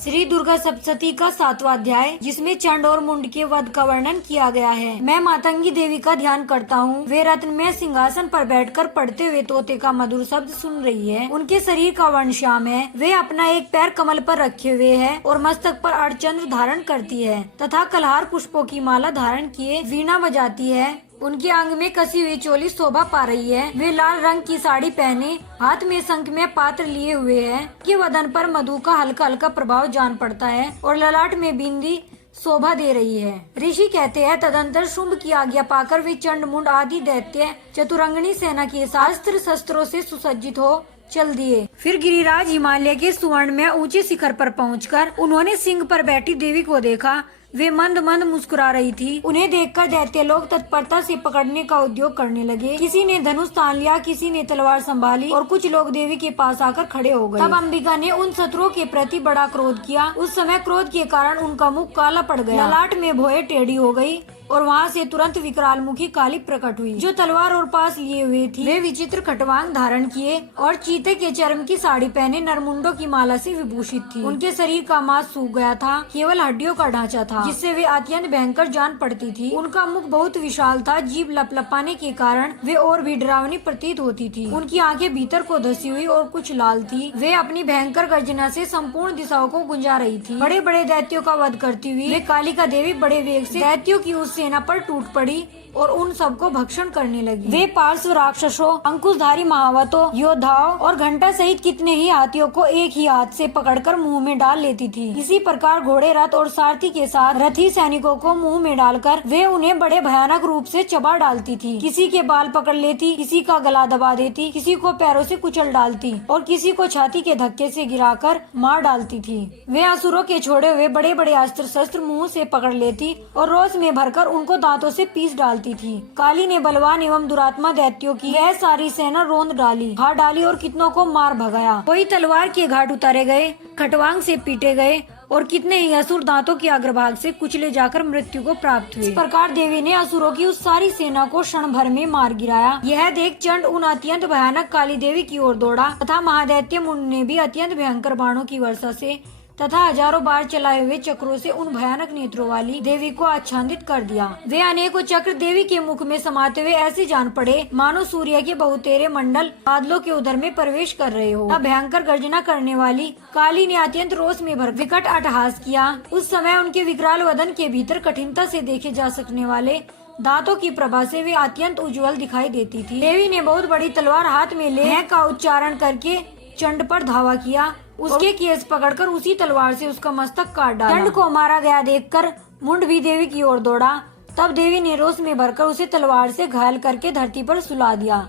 श्री दुर्गा सप्तशती का 7वां अध्याय, जिसमें चंड और मुंड के वध का वर्णन किया गया है। मैं मातंगी देवी का ध्यान करता हूँ। वे रत्न में सिंहासन पर बैठकर पढ़ते हुए तोते का मधुर शब्द सुन रही है। उनके शरीर का वर्ण श्याम है। वे अपना एक पैर कमल पर रखे हुए है और मस्तक पर अर्धचंद्र धारण करती है तथा कलहार पुष्पों की माला धारण किए वीणा बजाती है। उनके अंग में कसी हुई चोली शोभा पा रही है। वे लाल रंग की साड़ी पहने हाथ में शंख में पात्र लिए हुए है। के वदन पर मधु का हल्का हल्का प्रभाव जान पड़ता है और ललाट में बिंदी शोभा दे रही है। ऋषि कहते हैं, तदंतर शुंभ की आज्ञा पाकर वे चंड मुंड आदि दैत्य चतुरंगनी सेना के अस्त्र शस्त्रों से सुसज्जित हो चल दिए। फिर गिरिराज हिमालय के सुवर्ण में ऊंचे शिखर पर पहुंचकर उन्होंने सिंह पर बैठी देवी को देखा। वे मंद मंद मुस्कुरा रही थी। उन्हें देखकर दैत्य लोग तत्परता से पकड़ने का उद्योग करने लगे। किसी ने धनुष तान लिया, किसी ने तलवार संभाली और कुछ लोग देवी के पास आकर खड़े हो गए। तब अंबिका ने उन शत्रुओं के प्रति बड़ा क्रोध किया। उस समय क्रोध के कारण उनका मुख काला पड़ गया, ललाट में भौहें टेढ़ी हो गई और वहाँ से तुरंत विकराल मुखी काली प्रकट हुई, जो तलवार और पास लिए हुए थी। वे विचित्र खटवांग धारण किए और चीते के चर्म की साड़ी पहने नरमुंडों की माला से विभूषित थी। उनके शरीर का मांस सूख गया था, केवल हड्डियों का ढांचा था, जिससे वे अत्यंत भयंकर जान पड़ती थी। उनका मुख बहुत विशाल था, जीभ लपलपाने के कारण वे और भी डरावनी प्रतीत होती थी। उनकी आंखें भीतर को धसी हुई और कुछ लाल थी। वे अपनी भयंकर गर्जना से संपूर्ण दिशाओं को गुंजा रही थी। बड़े बड़े दैत्यों का वध करती हुई वे कालिका देवी बड़े वेग से दैत्यों की उस सेना पर टूट पड़ी और उन सबको भक्षण करने लगी। वे पार्श्व राक्षसों, अंकुशधारी महावतों, योद्धाओं और घंटा सहित कितने ही हाथियों को एक ही हाथ से पकड़कर मुंह में डाल लेती थी। इसी प्रकार घोड़े, रथ और सारथी के साथ रथी सैनिकों को मुंह में डालकर वे उन्हें बड़े भयानक रूप से चबा डालती थी। किसी के बाल पकड़ लेती, किसी का गला दबा देती, किसी को पैरों से कुचल डालती और किसी को छाती के धक्के से गिराकर मार डालती थी। वे असुरों के छोड़े हुए बड़े बड़े अस्त्र शस्त्र मुंह से पकड़ लेती और रोष में भरकर उनको दांतों से पीस डालती थी। काली ने बलवान एवं दुरात्मा दैत्यों की यह सारी सेना रोंद डाली, खा डाली और कितनों को मार भगाया। कोई तलवार के घाट उतारे गए, खटवांग से पीटे गए और कितने ही असुर दांतों के अग्रभाग से कुचले जाकर मृत्यु को प्राप्त हुए। इस प्रकार देवी ने असुरों की उस सारी सेना को क्षण भर में मार गिराया। यह देख चंड उन अत्यंत भयानक काली देवी की ओर दौड़ा तथा महादैत्य मुंड ने भी अत्यंत भयंकर बाणों की वर्षा से तथा हजारों बार चलाए हुए चक्रों से उन भयानक नेत्रों वाली देवी को आच्छादित कर दिया। वे अनेकों चक्र देवी के मुख में समाते हुए ऐसे जान पड़े मानो सूर्य के बहुतेरे मंडल बादलों के उदर में प्रवेश कर रहे हो। तब भयंकर गर्जना करने वाली काली ने अत्यंत रोष में भर विकट अट्टहास किया। उस समय उनके विकराल वदन के भीतर कठिनता से देखे जा सकने वाले दांतों की प्रभा से वे अत्यंत उज्जवल दिखाई देती थी। देवी ने बहुत बड़ी तलवार हाथ में ले का उच्चारण करके चंड पर धावा किया। उसके केस पकड़कर उसी तलवार से उसका मस्तक काट डाला। चंड को मारा गया देखकर मुंड भी देवी की ओर दौड़ा। तब देवी ने रोष में भरकर उसे तलवार से घायल करके धरती पर सुला दिया।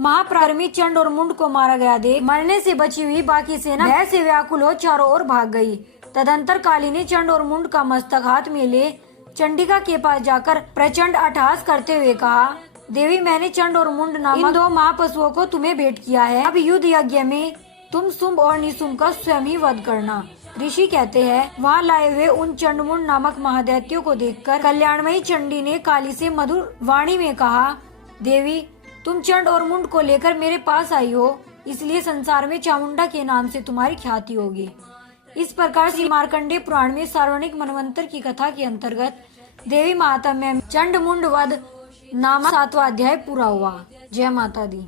महापराक्रमी चंड और मुंड को मारा गया देख मरने से बची हुई बाकी सेना भय से व्याकुल हो चारों ओर भाग गई। तदंतर काली ने चंड और मुंड का मस्तक हाथ में ले चंडिका के पास जाकर प्रचंड अट्टहास करते हुए कहा, देवी, मैंने चंड और मुंड नामक इन 2 महापशुओं को तुम्हें भेंट किया है। अब युद्ध यज्ञ में तुम शुंभ और निशुंभ का स्वयं ही वध करना। ऋषि कहते हैं, वहाँ लाए हुए उन चंडमुंड नामक महादैत्यों को देखकर कल्याणमयी चंडी ने काली से मधुर वाणी में कहा, देवी, तुम चंड और मुंड को लेकर मेरे पास आई हो, इसलिए संसार में चामुंडा के नाम से तुम्हारी ख्याति होगी। इस प्रकार श्री मार्कंडेय पुराण में सार्वणिक मनवंतर की कथा के अंतर्गत देवी महात्म्य चंड मुंड वध नामक 7वां अध्याय पूरा हुआ। जय माता दी।